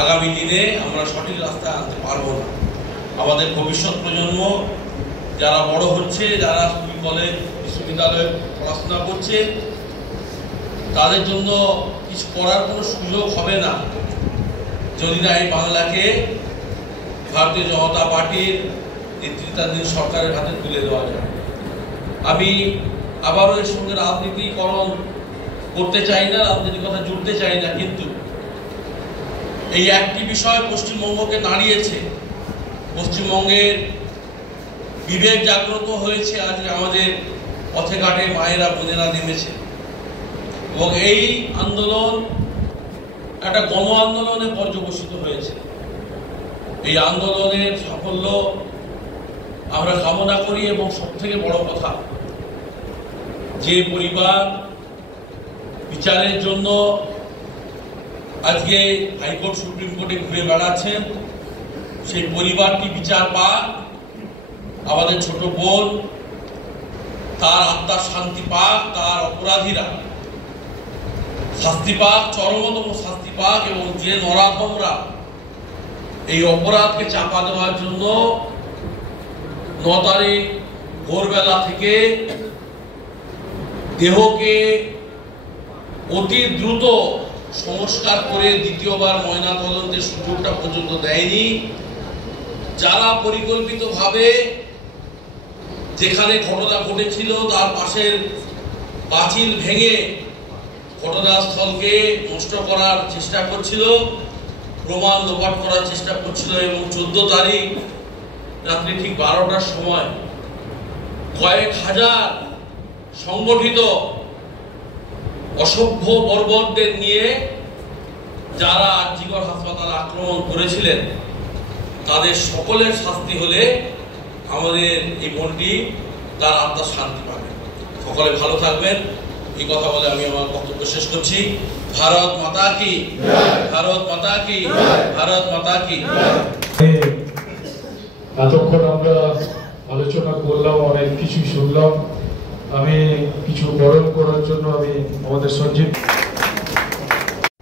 আগামী দিনে আমরা সঠিক রাস্তায় আনতে পারবো না। আমাদের ভবিষ্যৎ প্রজন্ম যারা বড় হচ্ছে, যারা স্কুল কলেজ বিশ্ববিদ্যালয়ে পড়াশোনা করছে, তাদের জন্য কিছু করার কোনো সুযোগ হবে না যদি না এই বাংলাকে ভারতীয় জনতা পার্টির নেতৃত্বাধীন সরকারের হাতে তুলে দেওয়া যায়। আমি আবারও এর সঙ্গে রাজনীতিকরণ করতে চাই না, রাজনীতির কথা জুড়তে চাই না, কিন্তু এই একটি বিষয় পশ্চিমবঙ্গকে নাড়িয়েছে। পশ্চিমবঙ্গের বিবেক জাগ্রত হয়েছে। আজকে আমাদের পথে ঘাটে মায়েরা বোনেরা নেমেছে এবং এই আন্দোলন একটা গণ আন্দোলনে পর্যবসিত হয়েছে। এই আন্দোলনের সাফল্য আমরা কামনা করি এবং সবথেকে বড় কথা, যে পরিবার বিচারের জন্য আজকে হাইকোর্ট সুপ্রিম কোর্টে ঘুরে বেড়াচ্ছেন, সেই পরিবারটি বিচার পাক, আমাদের ছোট বোন তার আত্মার শান্তি পাক, তার অপরাধীরা শাস্তি পাক, চরমতম শাস্তি পাক, এবং যে নরাধমরা এই অপরাধকে চাপা দেওয়ার জন্য 9 তারিখ ভোরবেলা থেকে দেহকে অতি দ্রুত সংস্কার করে দ্বিতীয়বার ময়নাতদন্তের সুযোগটা পর্যন্ত দেয়নি, যারা পরিকল্পিতভাবে যেখানে ঘটনা ঘটেছিল তার পাশের পাঁচিল ভেঙে ঘটনাস্থলকে নষ্ট করার চেষ্টা করছিল, প্রমাণ লোপাট করার চেষ্টা করছিল, এবং 14 তারিখ রাত্রি ঠিক 12টার সময় কয়েক হাজার সংগঠিত অসভ্য বর্বরদের নিয়ে যারা আরজিকর হাসপাতালে আক্রমণ করেছিলেন, তাদের সকলের শাস্তি হলে আমাদের এই বোনটি তার আত্মার শান্তি পাবে। সকলে ভালো থাকবেন, এই কথা বলে আমি আমার বক্তব্য শেষ করছি। ভারত মাতা কি, ভারত মাতা কি, ভারত মাতা কি। এতক্ষণ আমরা আলোচনা করলাম, অনেক কিছু শুনলাম। আমি কিছু বরণ করার জন্য আমি আমাদের সঞ্জীব